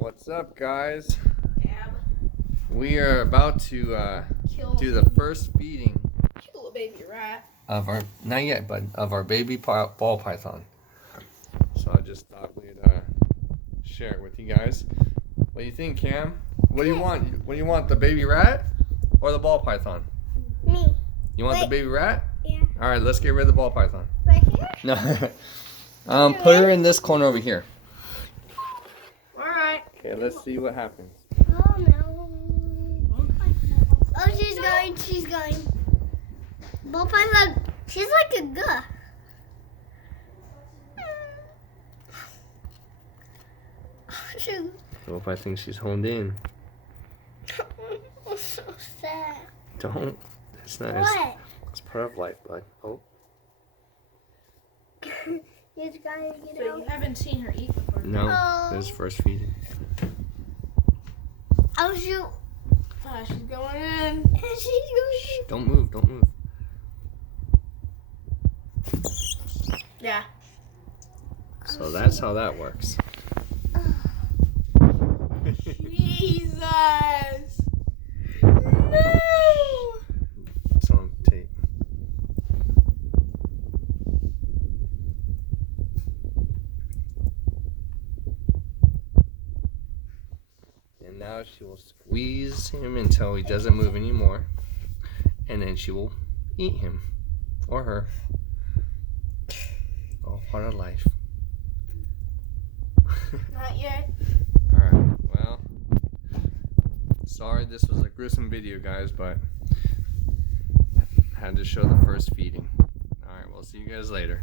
What's up, guys? Dab. We are about to do the first feeding Kill a baby rat. of our, not yet, but of our baby ball python. So I just thought we'd share it with you guys. What do you think, Cam? What do you want? What do you want, the baby rat or the ball python? Me. You want the baby rat? Yeah. All right, let's get rid of the ball python. Right here? No. Put her in this corner over here. Alright. Okay, let's see what happens. Oh no. Oh, she's going. Ball python, she's like a guh. Shoot. I hope I think she's honed in. I'm so sad. Don't. It's not. What? It's part of life, bud. Oh. You just gotta get So out. you haven't seen her eat before. No, Oh. this is first feeding. Oh shoot. She's going in. And she's going. Don't move, don't move. Yeah. So that's how that works. Jesus. No. It's on tape. And now she will squeeze him until he doesn't move anymore. And then she will eat him. Or her. All part of life. Not yet. Alright, well, sorry this was a gruesome video, guys, but I had to show the first feeding. Alright, we'll see you guys later.